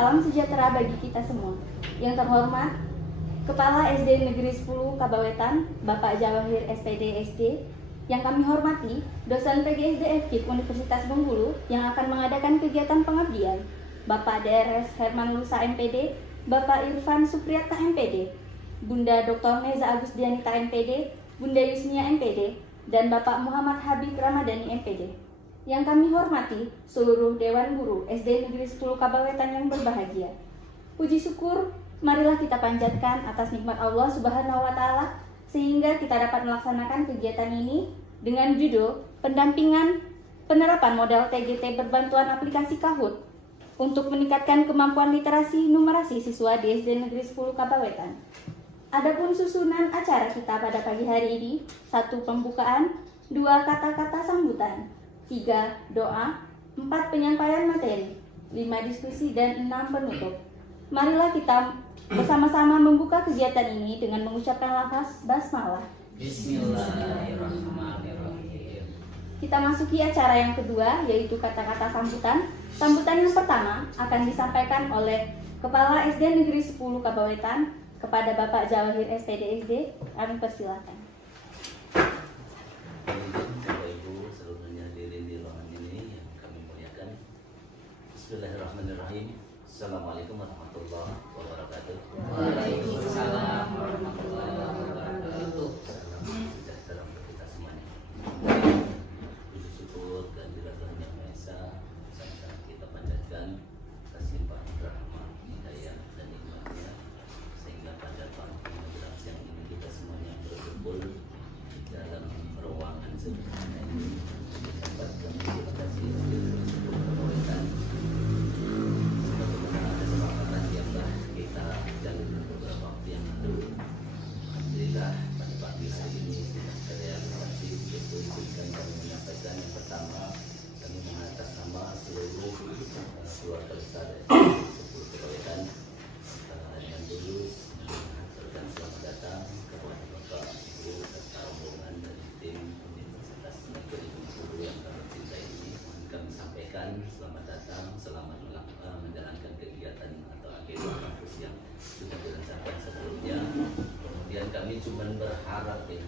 salam sejahtera bagi kita semua. Yang terhormat, Kepala SD Negeri 10 Kabawetan, Bapak Jawahir SPD SD. Yang kami hormati, dosen PGSD FKIP Universitas Bengkulu yang akan mengadakan kegiatan pengabdian, Bapak DRS Herman Lusa MPD, Bapak Irfan Supriyata MPD, Bunda Dr. Neza Agusdianita MPD, Bunda Yusnia MPD, dan Bapak Muhammad Habib Ramadhani MPD. Yang kami hormati seluruh Dewan Guru SD Negeri 10 Kabawetan yang berbahagia. Puji syukur marilah kita panjatkan atas nikmat Allah Subhanahu wa Ta'ala sehingga kita dapat melaksanakan kegiatan ini dengan judul pendampingan penerapan modal TGT berbantuan aplikasi Kahoot untuk meningkatkan kemampuan literasi numerasi siswa di SD Negeri 10 Kabawetan. Adapun susunan acara kita pada pagi hari ini, 1 pembukaan, 2 kata-kata sambutan, 3 doa, 4 penyampaian materi, 5 diskusi, dan 6 penutup. Marilah kita bersama-sama membuka kegiatan ini dengan mengucapkan lafaz basmalah. Bismillahirrahmanirrahim. Kita masuki acara yang kedua, yaitu kata-kata sambutan. Sambutan yang pertama akan disampaikan oleh Kepala SD Negeri 10 Kabawetan kepada Bapak Jawahir SPD SD. Kami persilakan. Bismillahirrahmanirrahim. Assalamualaikum warahmatullahi wabarakatuh. Waalaikumsalam warahmatullahi wabarakatuh. Salam sejahtera untuk kita semuanya. Puji syukur dan Tuhan Yang Maha Esa, sama-sama kita panjatkan kasimpah rahmat, hidayah dan nikmatnya sehingga pada pagi menjelang siang ini kita semuanya berkumpul di dalam ruangan sederhana ini dapat kami terima kasih Kabawetan. Alhamdulillah pada pagi hari ini sudah terrealisasi yaitu izinkan kami menyampaikan yang pertama kami mengatas nama seluruh keluarga besar dari 10 Kabawetan yang lulus mengaturkan selamat datang kepada Bapak Ibu serta rombongan dari tim Universitas Negeri Bengkulu yang kami cintai ini. Kami sampaikan selamat datang, selamat menjalankan kegiatan atau agenda kampus yang sudah direncanakan sebelumnya. Kemudian kami cuma berharap ya,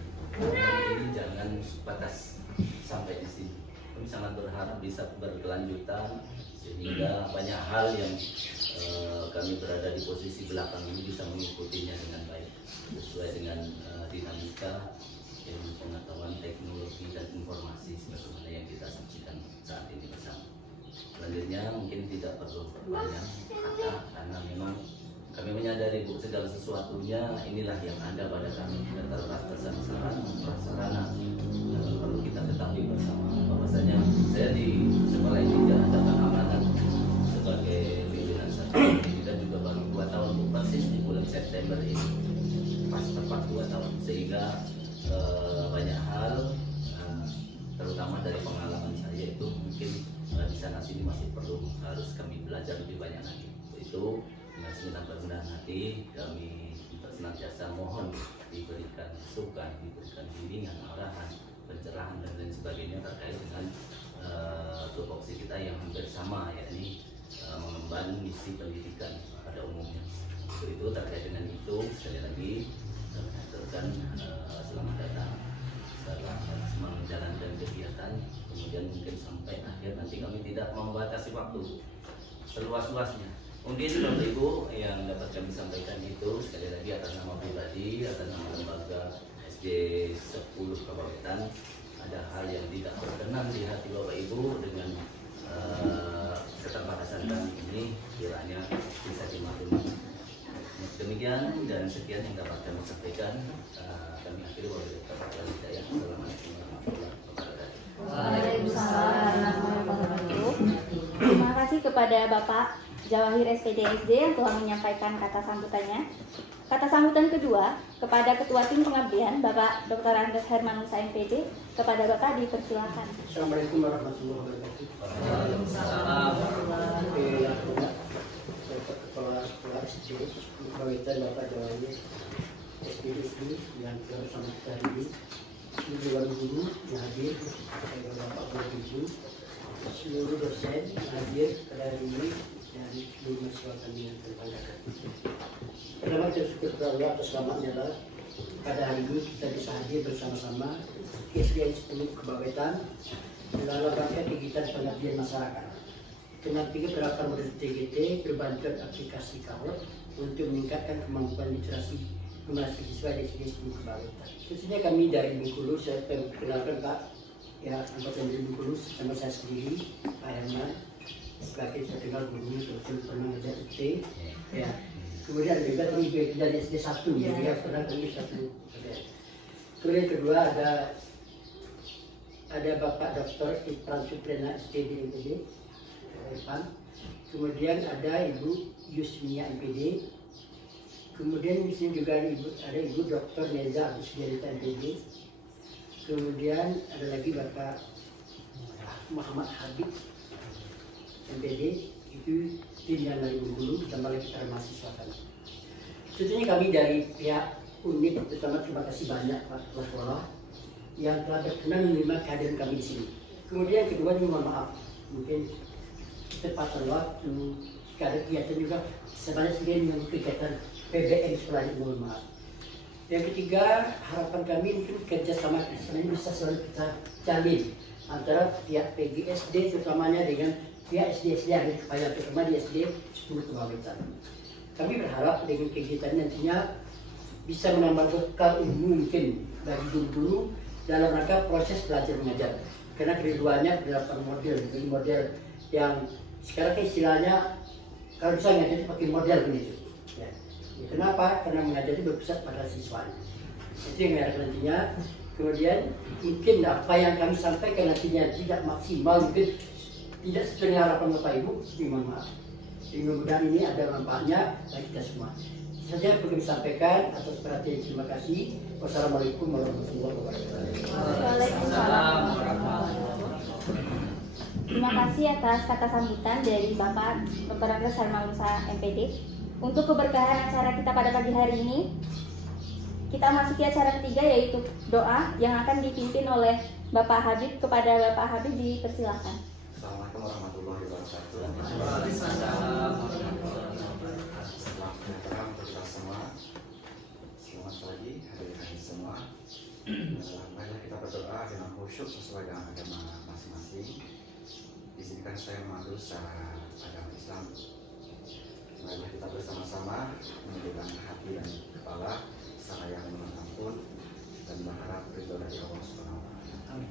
ini jangan batas sampai di sini. Kami sangat berharap bisa berkelanjutan sehingga banyak hal yang kami berada di posisi belakang ini bisa mengikutinya dengan baik sesuai dengan dinamika ilmu pengetahuan teknologi dan informasi sebagaimana yang kita saksikan saat ini bersama. Selanjutnya mungkin tidak perlu berbanyak kata karena memang kami menyadari Bu segala sesuatunya inilah yang ada pada kami keterbatasan sarana perlu kita ketahui bersama bahwasanya saya di sekolah ini tidak ada amanat sebagai pimpinan satu ini dan juga baru 2 tahun Bu, persis di bulan September ini pas tepat 2 tahun sehingga banyak hal terutama dari pengalaman saya itu mungkin di sana sini masih perlu harus kami belajar lebih banyak lagi. Itu dengan segenap kerendahan hati kami senantiasa mohon diberikan masukan, diberikan bimbingan, arahan, pencerahan dan lain sebagainya terkait dengan tupoksi kita yang hampir sama, yakni mengemban misi pendidikan pada umumnya. Itu terkait dengan itu sekali lagi kami aturkan selamat datang. Semangat menjalankan kegiatan, kemudian mungkin sampai akhir nanti kami tidak membatasi waktu seluas-luasnya. Mungkin Bapak Ibu yang dapat kami sampaikan itu sekali lagi atas nama pribadi, atas nama lembaga SD 10 Kabawetan, ada hal yang tidak berkenan di hati Bapak Ibu dengan keterbatasan kami ini kiranya bisa dimaklumi. Demikian dan sekian yang dapat kami sampaikan. Kami akhiri wabillahi hidayah. Assalamualaikum warahmatullahi wabarakatuh. Waalaikumsalam warahmatullahi wabarakatuh. Terima kasih kepada Bapak Jawahir SPD SD yang telah menyampaikan kata sambutannya. Kata sambutan kedua kepada Ketua Tim Pengabdian Bapak Dr. Andes Herman Lusa MPD. Kepada Bapak dipersilakan. Assalamualaikum warahmatullahi wabarakatuh. Waalaikumsalam warahmatullahi wabarakatuh. Kepala Sekolah SD Kabawetan Bapak Jawahir SPD yang bersama kita hari ini, seluruh guru yang hadir, Bapak Ibu, seluruh dosen yang hadir pada hari ini, dan seluruh mahasiswa kami yang terbanggakan. Pertama kita syukur kepada Allah atas selamatnya adalah pada hari ini kita bisa hadir bersama-sama SDN 10 Kebawetan dalam rangka kegiatan pengabdian masyarakat. Dengan tiga penerapan model TGT berbantuan aplikasi Kahoot untuk meningkatkan kemampuan literasi numerasi siswa di SDN 10 Kebawetan. Khususnya kami dari Bengkulu, saya perkenalkan Pak, ya anggota dari Bengkulu, sama saya sendiri, Pak Herman, sebagai saya kenal gurunya, terus pernah ngajar UT, ya. Kemudian juga kami dari SD 1, jadi ya pernah kami 1. Kemudian kedua ada Bapak Dr. Ipran Suprena SPD MPD, kemudian ada Ibu Yusmia MPD, kemudian di sini juga ada Ibu Dr. Neza Agusdianita MPD, kemudian ada lagi Bapak Muhammad Habib MPD, itu tim yang dari Bengkulu bersama lagi para mahasiswa kami. Tentunya kami dari pihak unit terutama terima kasih banyak Pak Kepala Sekolah yang telah berkenan menerima kehadiran kami di sini. Kemudian kedua mohon maaf, mungkin ketepatan waktu, karena kegiatan juga sebanyak dengan kegiatan PBM sekolah ini, mohon maaf. Yang ketiga, harapan kami mungkin kerjasama ini bisa selalu kita jalin antara pihak PGSD terutamanya dengan pihak SD yang supaya terutama di SD 10 Kebawetan. Kami berharap dengan kegiatan nantinya bisa menambah bekal ilmu mungkin bagi guru-guru dalam rangka proses belajar mengajar. Karena keduanya adalah model, jadi model yang sekarang istilahnya kalau bisa ngajar itu pakai model begitu. Ya. Kenapa? Karena mengajar itu berpusat pada siswanya. Itu yang harap nantinya. Kemudian mungkin apa yang kami sampaikan nantinya tidak maksimal, mungkin tidak sesuai dengan harapan Bapak Ibu, mohon maaf. Mudah-mudahan ini ada manfaatnya bagi kita semua. Saja perlu disampaikan, atas perhatian terima kasih. Wassalamualaikum warahmatullahi wabarakatuh. Waalaikumsalam. Terima kasih atas kata sambutan dari Bapak Dr. Andres Harmalusa MPD. Untuk keberkahan acara kita pada pagi hari ini, kita masuki acara ketiga yaitu doa yang akan dipimpin oleh Bapak Habib. Kepada Bapak Habib dipersilakan. Assalamualaikum warahmatullahi wabarakatuh. Waalaikumsalam warahmatullahi wabarakatuh. Selamat datang untuk kita semua. Selamat pagi hadirin semua. Marilah kita berdoa dengan khusyuk sesuai dengan agama masing-masing. Izinkan saya memandu secara agama Islam. Marilah kita bersama-sama menundukkan hati dan kepala serta yang memohon ampun dan berharap ridho dari Allah Subhanahu wa taala.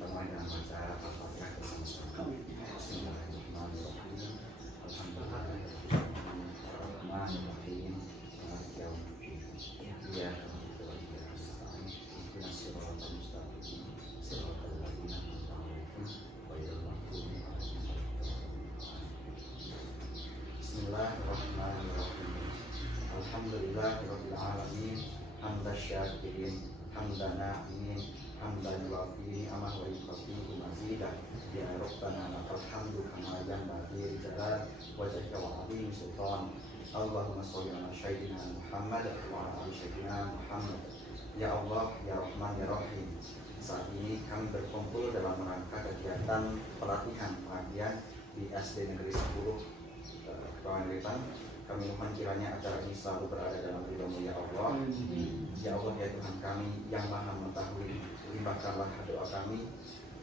Damai dengan baca Al-Fatihah bersama-sama. Bismillahirrahmanirrahim. Alhamdulillahirrahmanirrahim. Maliki yaumiddin. Iyyaka na'budu wa iyyaka nasta'in. Ihdinas siratal mustaqim. Siratal ladzina an'amta 'alaihim ghairil maghdubi 'alaihim waladdallin. Bismillahirrahmanirrahim. Alhamdulillahirabbil alamin. Hamdan syakirin, hamdan na'imin, hamdan yuafi ni'amah wa yukafiru mazidah. Ya Rabbana lakal hamdu kama yanbaghi li jalali wajhika wa 'azimi sultan. Allahumma sholli ala sayyidina Muhammad wa ala ali sayyidina Muhammad. Ya Allah, ya Rahman, ya Rahim. Saat ini kami berkumpul dalam rangka kegiatan pelatihan pengabdian di SD Negeri 10 Kebawetan. Kami mohon kiranya acara ini selalu berada dalam ridho-Mu ya Allah. Ya Allah, ya Tuhan kami yang Maha mengetahui, limpahkanlah doa kami,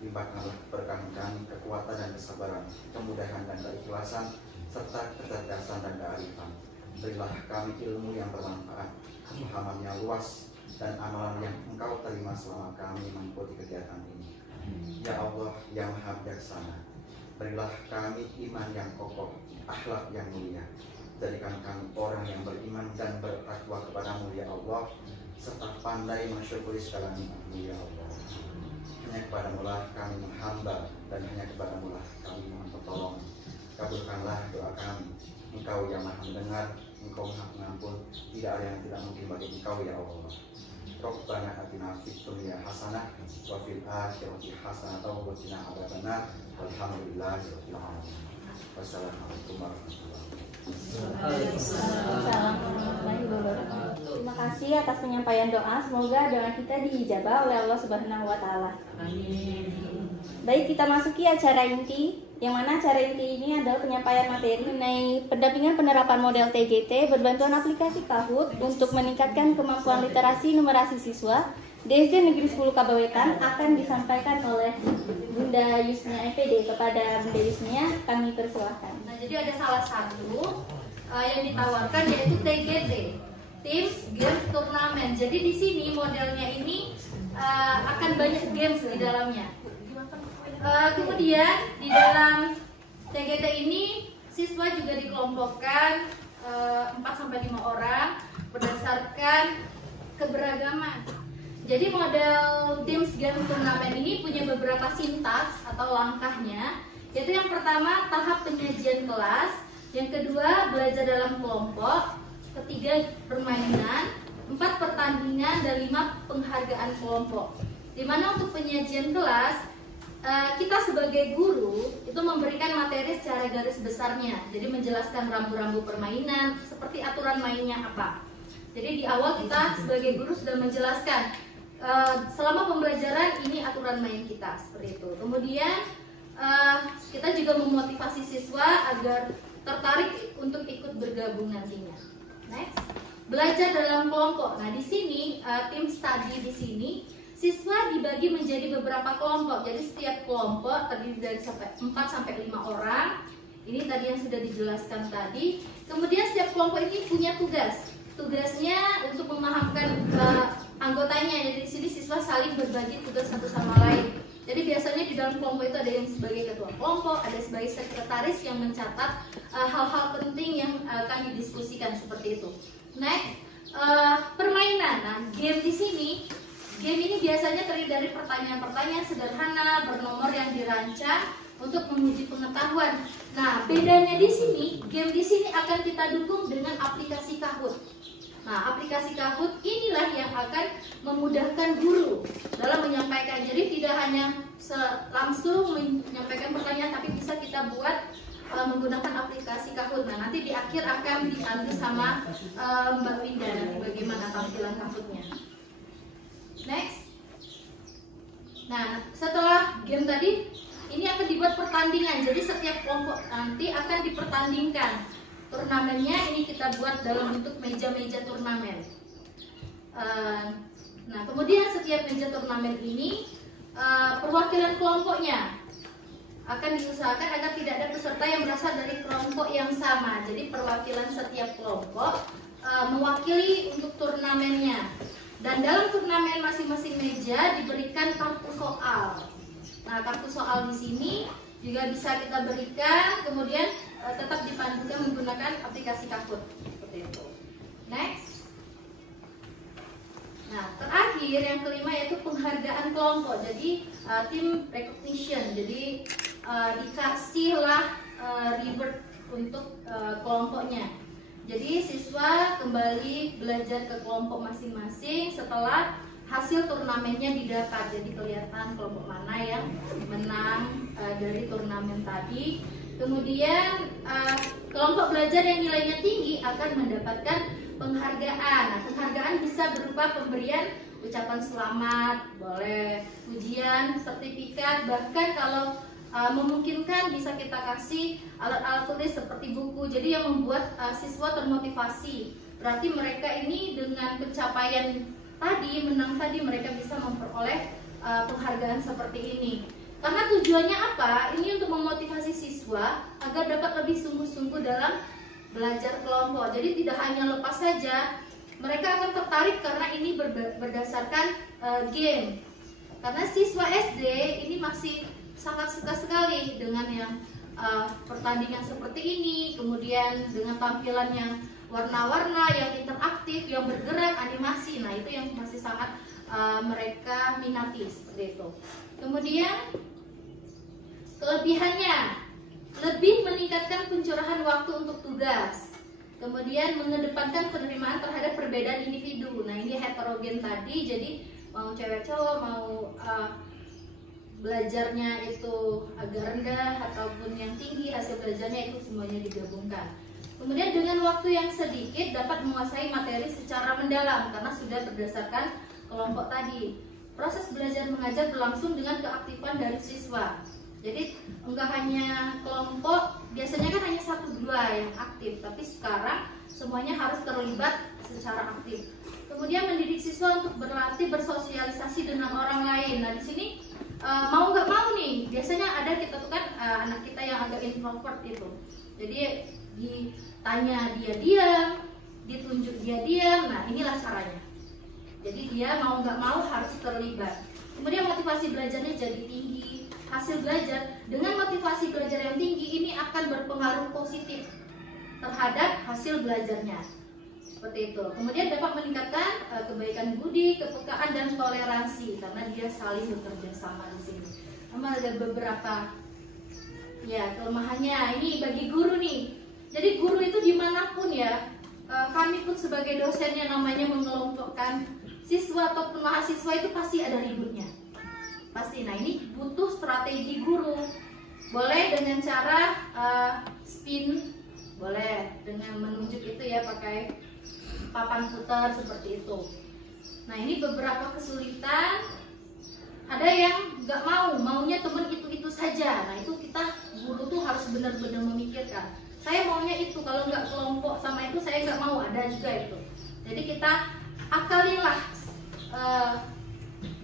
limpahkanlah keberkahan kami, kekuatan dan kesabaran, kemudahan dan keikhlasan, serta kecerdasan dan kearifan. Berilah kami ilmu yang bermanfaat, pemahaman yang luas, dan amalan yang Engkau terima selama kami mengikuti kegiatan ini. Ya Allah, yang Maha Bijaksana, berilah kami iman yang kokoh, akhlak yang mulia. Jadikan kami orang yang beriman dan bertakwa kepada-Mu ya Allah, serta pandai mensyukuri segala nikmat-Mu ya Allah. Hanya kepada-Mu lah kami menghamba, dan hanya kepada-Mu lah kami mohon pertolongan. Kabulkanlah doa kami. Engkau yang Maha mendengar, Engkau Maha pengampun, tidak ada yang tidak mungkin bagi Engkau ya Allah. Rabbana atina fid dunya hasanah wa fil akhirati hasanah wa qina adzabannar. Walhamdulillahirabbil alamin. Wassalamualaikum warahmatullahi wabarakatuh. Waalaikumsalam warahmatullahi wabarakatuh. Terima kasih atas penyampaian doa. Semoga doa kita diijabah oleh Allah Subhanahu wa taala. Amin. Baik, kita masuki acara inti Yang mana cara inti ini adalah penyampaian materi mengenai pendampingan penerapan model TGT berbantuan aplikasi Kahoot untuk meningkatkan kemampuan literasi numerasi siswa di SD Negeri 10 Kabawetan akan disampaikan oleh Bunda Yusnia MPD. Kepada Bunda Yusnia kami persilahkan. Nah, jadi ada salah satu yang ditawarkan yaitu TGT, Teams Games Turnamen. Jadi di sini modelnya ini akan banyak games di dalamnya. Kemudian di dalam TGT ini siswa juga dikelompokkan 4-5 orang berdasarkan keberagaman. Jadi model Teams Games Turnamen ini punya beberapa sintaks atau langkahnya, yaitu yang pertama tahap penyajian kelas, yang kedua belajar dalam kelompok, ketiga permainan, 4 pertandingan, dan 5 penghargaan kelompok. Dimana untuk penyajian kelas kita sebagai guru itu memberikan materi secara garis besarnya, jadi menjelaskan rambu-rambu permainan, seperti aturan mainnya apa. Jadi di awal kita sebagai guru sudah menjelaskan selama pembelajaran ini aturan main kita, seperti itu. Kemudian kita juga memotivasi siswa agar tertarik untuk ikut bergabung nantinya. Next, belajar dalam kelompok. Nah di sini tim study di sini siswa dibagi menjadi beberapa kelompok. Jadi setiap kelompok terdiri dari 4-5 orang. Ini tadi yang sudah dijelaskan tadi. Kemudian setiap kelompok ini punya tugas. Tugasnya untuk memahamkan anggotanya. Jadi di sini siswa saling berbagi tugas satu sama lain. Jadi biasanya di dalam kelompok itu ada yang sebagai ketua kelompok, ada sebagai sekretaris yang mencatat hal-hal penting yang akan didiskusikan, seperti itu. Next, permainan. Nah, game di sini. Game ini biasanya terdiri dari pertanyaan-pertanyaan sederhana bernomor yang dirancang untuk menguji pengetahuan. Nah, bedanya di sini, game di sini akan kita dukung dengan aplikasi Kahoot. Nah, aplikasi Kahoot inilah yang akan memudahkan guru dalam menyampaikan. Jadi tidak hanya langsung menyampaikan pertanyaan, tapi bisa kita buat menggunakan aplikasi Kahoot. Nah, nanti di akhir akan dibantu sama Mbak Winda nanti bagaimana tampilan Kahootnya. Next. Nah, setelah game tadi, ini akan dibuat pertandingan. Jadi setiap kelompok nanti akan dipertandingkan. Turnamennya ini kita buat dalam bentuk meja-meja turnamen. Nah, kemudian setiap meja turnamen ini perwakilan kelompoknya akan diusahakan agar tidak ada peserta yang berasal dari kelompok yang sama. Jadi perwakilan setiap kelompok mewakili untuk turnamennya. Dan dalam turnamen masing-masing meja diberikan kartu soal. Nah, kartu soal di sini juga bisa kita berikan, kemudian tetap dipandukan menggunakan aplikasi Kahoot, seperti itu. Next. Nah, terakhir yang kelima yaitu penghargaan kelompok. Jadi team recognition. Jadi dikasihlah reward untuk kelompoknya. Jadi siswa kembali belajar ke kelompok masing-masing setelah hasil turnamennya didapat. Jadi kelihatan kelompok mana yang menang dari turnamen tadi. Kemudian kelompok belajar yang nilainya tinggi akan mendapatkan penghargaan. Nah, penghargaan bisa berupa pemberian ucapan selamat, boleh ujian, sertifikat, bahkan kalau memungkinkan bisa kita kasih alat-alat tulis seperti buku. Jadi yang membuat siswa termotivasi. Berarti mereka ini dengan pencapaian tadi, menang tadi, mereka bisa memperoleh penghargaan seperti ini. Karena tujuannya apa? Ini untuk memotivasi siswa agar dapat lebih sungguh-sungguh dalam belajar kelompok. Jadi tidak hanya lepas saja, mereka akan tertarik karena ini berdasarkan game. Karena siswa SD ini masih sangat suka sekali dengan yang pertandingan seperti ini, kemudian dengan tampilan yang warna-warna, yang interaktif, yang bergerak, animasi. Nah, itu yang masih sangat mereka minati, seperti itu. Kemudian kelebihannya lebih meningkatkan pencurahan waktu untuk tugas, kemudian mengedepankan penerimaan terhadap perbedaan individu. Nah, ini heterogen tadi, jadi mau cewek cowok, mau belajarnya itu agak rendah ataupun yang tinggi, hasil belajarnya itu semuanya digabungkan. Kemudian dengan waktu yang sedikit dapat menguasai materi secara mendalam karena sudah berdasarkan kelompok tadi. Proses belajar mengajar berlangsung dengan keaktifan dari siswa. Jadi enggak hanya kelompok, biasanya kan hanya 1-2 yang aktif, tapi sekarang semuanya harus terlibat secara aktif. Kemudian mendidik siswa untuk berlatih bersosialisasi dengan orang lain. Nah di sini mau nggak mau nih, biasanya ada kita tuh kan anak kita yang agak introvert itu. Jadi ditanya dia diam, ditunjuk dia diam. Nah inilah caranya. Jadi dia mau nggak mau harus terlibat. Kemudian motivasi belajarnya jadi tinggi. Hasil belajar dengan motivasi belajar yang tinggi ini akan berpengaruh positif terhadap hasil belajarnya. Seperti itu. Kemudian dapat meningkatkan kebaikan budi, kepekaan dan toleransi karena dia saling bekerja sama di sini. Namun ada beberapa ya kelemahannya. Ini bagi guru nih. Jadi guru itu dimanapun ya, kami pun sebagai dosennya namanya mengelompokkan siswa ataupun mahasiswa itu pasti ada ributnya. Pasti. Nah ini butuh strategi guru. Boleh dengan cara spin, boleh dengan menunjuk itu ya pakai papan putar seperti itu. Nah ini beberapa kesulitan. Ada yang nggak maunya temen itu saja. Nah itu kita guru tuh harus benar-benar memikirkan. Saya maunya itu, kalau nggak kelompok sama itu saya nggak mau. Ada juga itu. Jadi kita akalilah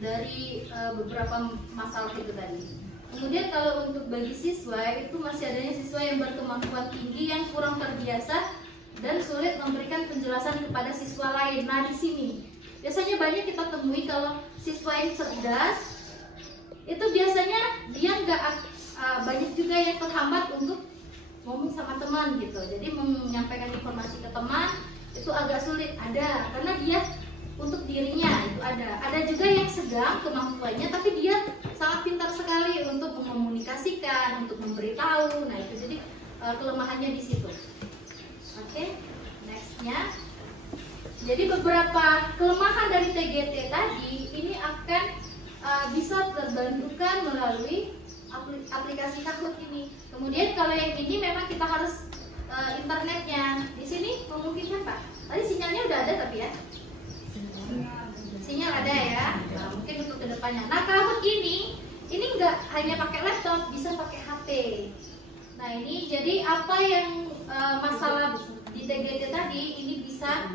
dari beberapa masalah itu tadi. Kemudian kalau untuk bagi siswa itu masih adanya siswa yang berkemampuan tinggi yang kurang terbiasa dan sulit memberikan penjelasan kepada siswa lain. Nah di sini biasanya banyak kita temui kalau siswa yang cerdas itu biasanya dia nggak banyak juga yang terhambat untuk ngomong sama teman gitu. Jadi menyampaikan informasi ke teman itu agak sulit. Ada karena dia untuk dirinya itu ada. Ada juga yang sedang kemampuannya tapi dia sangat pintar sekali untuk mengkomunikasikan, untuk memberitahu. Nah itu jadi kelemahannya di situ. Oke, nextnya. Jadi beberapa kelemahan dari TGT tadi ini akan bisa terbantukan melalui aplikasi Kahoot ini. Kemudian kalau yang ini memang kita harus internetnya. Di sini memungkinkan Pak. Tadi sinyalnya udah ada tapi ya. Sinyal ada ya. Nah, mungkin untuk kedepannya. Nah Kahoot ini nggak hanya pakai laptop, bisa pakai HP. Nah ini jadi apa yang masalah di TGT tadi ini bisa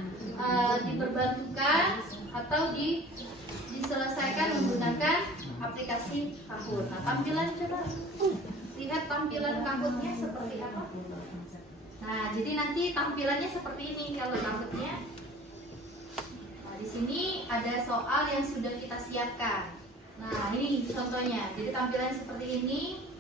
diperbantukan atau diselesaikan menggunakan aplikasi Kahoot. Nah tampilan coba lihat tampilan Kahootnya seperti apa. Nah jadi nanti tampilannya seperti ini kalau Kahootnya. Nah di sini ada soal yang sudah kita siapkan. Nah ini contohnya. Jadi tampilannya seperti ini.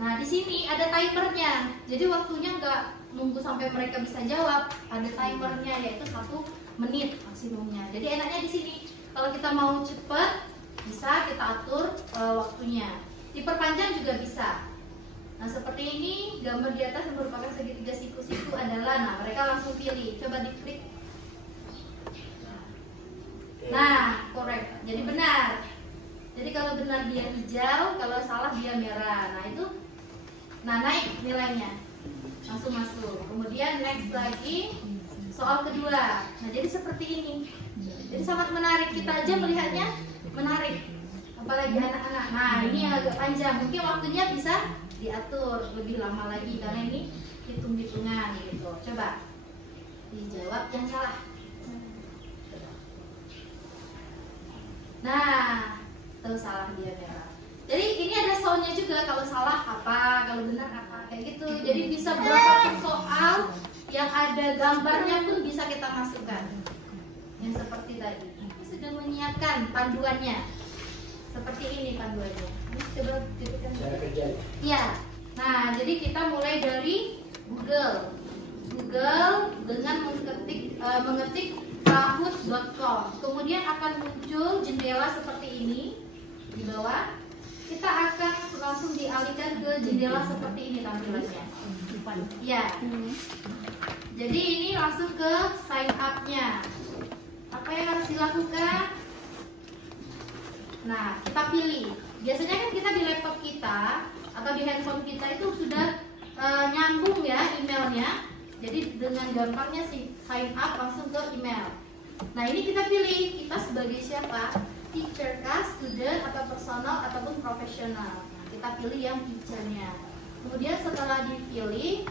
Nah di sini ada timernya. Jadi waktunya nggak nunggu sampai mereka bisa jawab. Ada timernya yaitu 1 menit maksimumnya. Jadi enaknya di sini kalau kita mau cepat bisa kita atur waktunya. Diperpanjang juga bisa. Nah seperti ini gambar di atas yang merupakan segitiga siku-siku adalah. Nah mereka langsung pilih. Coba diklik. Nah correct. Jadi benar. Jadi kalau benar dia hijau, kalau salah dia merah. Nah itu. Nah naik nilainya, langsung masuk. Kemudian next lagi soal kedua. Nah jadi seperti ini. Jadi sangat menarik. Kita aja melihatnya menarik. Apalagi anak-anak. Nah ini yang agak panjang. Mungkin waktunya bisa diatur lebih lama lagi karena ini hitung-hitungan gitu. Coba dijawab yang salah. Nah, tahu salah dia merah. Jadi ini ada soalnya juga, kalau salah apa, kalau benar apa, kayak gitu. Jadi bisa berapa soal yang ada gambarnya pun bisa kita masukkan. Yang seperti tadi. Kita sudah menyiapkan panduannya. Seperti ini panduannya. Ini coba tunjukkan. Cara kerja. Iya. Nah, jadi kita mulai dari Google dengan mengetik kahoot.com. Kemudian akan muncul jendela seperti ini di bawah. Kita akan langsung dialihkan ke jendela seperti ini tampilannya. Ya. Jadi ini langsung ke sign up-nya. Apa yang harus dilakukan? Nah, kita pilih. Biasanya kan kita di laptop kita atau di handphone kita itu sudah nyambung ya emailnya. Jadi dengan gampangnya sign up langsung ke email. Nah ini kita pilih, kita sebagai siapa? Teacher kah, student, atau personal, ataupun profesional. Nah, kita kita pilih yang picture-nya. Kemudian setelah dipilih,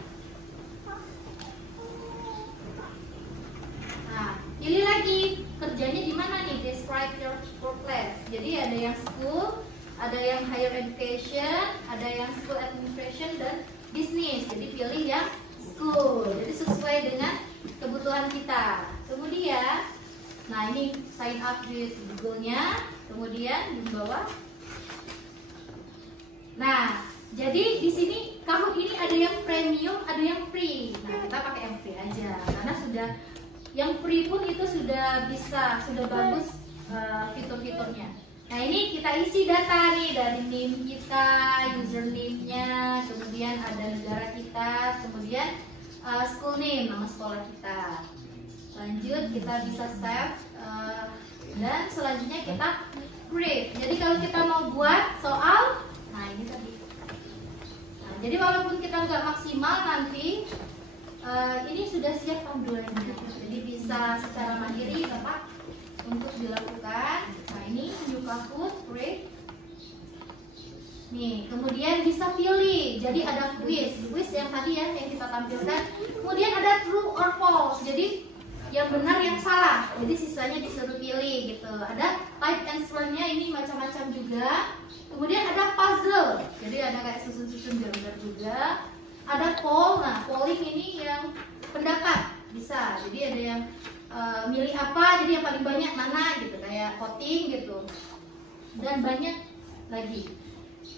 nah pilih lagi kerjanya di mana nih, describe your workplace. Jadi ada yang school, ada yang higher education, ada yang school administration dan business. Jadi pilih yang school, jadi sesuai dengan kebutuhan kita. Kemudian, nah ini sign up di Google-nya, kemudian di bawah. Nah, jadi di sini Kahoot ini ada yang premium, ada yang free. Nah, kita pakai yang free aja, karena sudah yang free pun itu sudah bisa, sudah bagus fitur-fiturnya. Nah, ini kita isi data nih dari name kita, username-nya, kemudian ada negara kita, kemudian school name, nama sekolah kita. Lanjut, kita bisa save, dan selanjutnya kita create. Jadi kalau kita mau buat soal, nah ini tadi. Nah, jadi walaupun kita nggak maksimal nanti, ini sudah siap tampilannya. Jadi bisa secara mandiri Bapak untuk dilakukan. Nah ini new Kahoot, create. Nih, kemudian bisa pilih. Jadi ada quiz yang tadi ya yang kita tampilkan. Kemudian ada true or false. Jadi yang benar yang salah. Jadi sisanya disuruh pilih gitu. Ada type answer-nya ini macam-macam juga. Kemudian ada puzzle. Jadi ada kayak susun-susun gambar juga. Ada poll. Nah, polling ini yang pendapat bisa. Jadi ada yang milih apa. Jadi yang paling banyak mana gitu. Kayak voting gitu. Dan banyak lagi.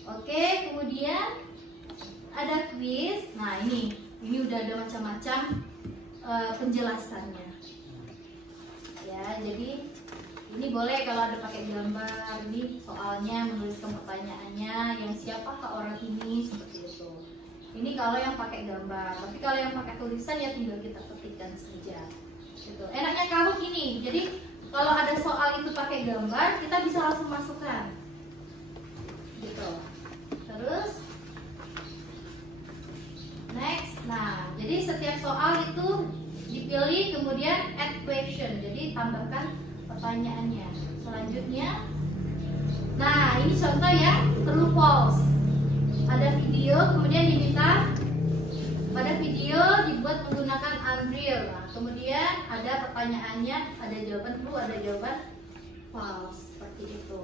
Oke, kemudian ada quiz. Nah ini udah ada macam-macam penjelasannya. Ya, jadi ini boleh kalau ada pakai gambar. Ini soalnya menuliskan pertanyaannya, yang siapakah orang ini, seperti itu. Ini kalau yang pakai gambar. Tapi kalau yang pakai tulisan ya tinggal kita ketikkan saja. Gitu. Enaknya Kahoot ini. Jadi kalau ada soal itu pakai gambar, kita bisa langsung masukkan. Gitu. Terus next, nah jadi setiap soal itu dipilih kemudian add question, jadi tambahkan pertanyaannya. Selanjutnya, nah ini contoh ya, true false. Ada video, kemudian diminta pada video dibuat menggunakan Unreal. Nah, kemudian ada pertanyaannya, ada jawaban true, ada jawaban false, seperti itu.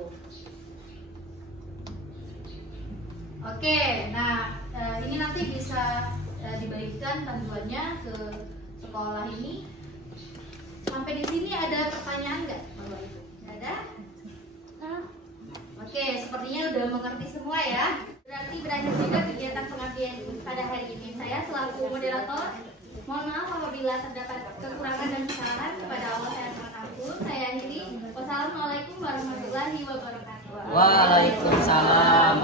Oke, nah ini nanti bisa dibagikan panduannya ke sekolah ini. Sampai di sini ada pertanyaan nggak, Bapak Ibu? Nggak ada? Oke, sepertinya udah mengerti semua ya. Berarti berakhir juga kegiatan pengabdian pada hari ini. Saya selaku moderator, mohon maaf apabila terdapat kekurangan dan kesalahan. Kepada Allah saya mengampun. Saya akhiri. Wassalamualaikum warahmatullahi wabarakatuh. Waalaikumsalam.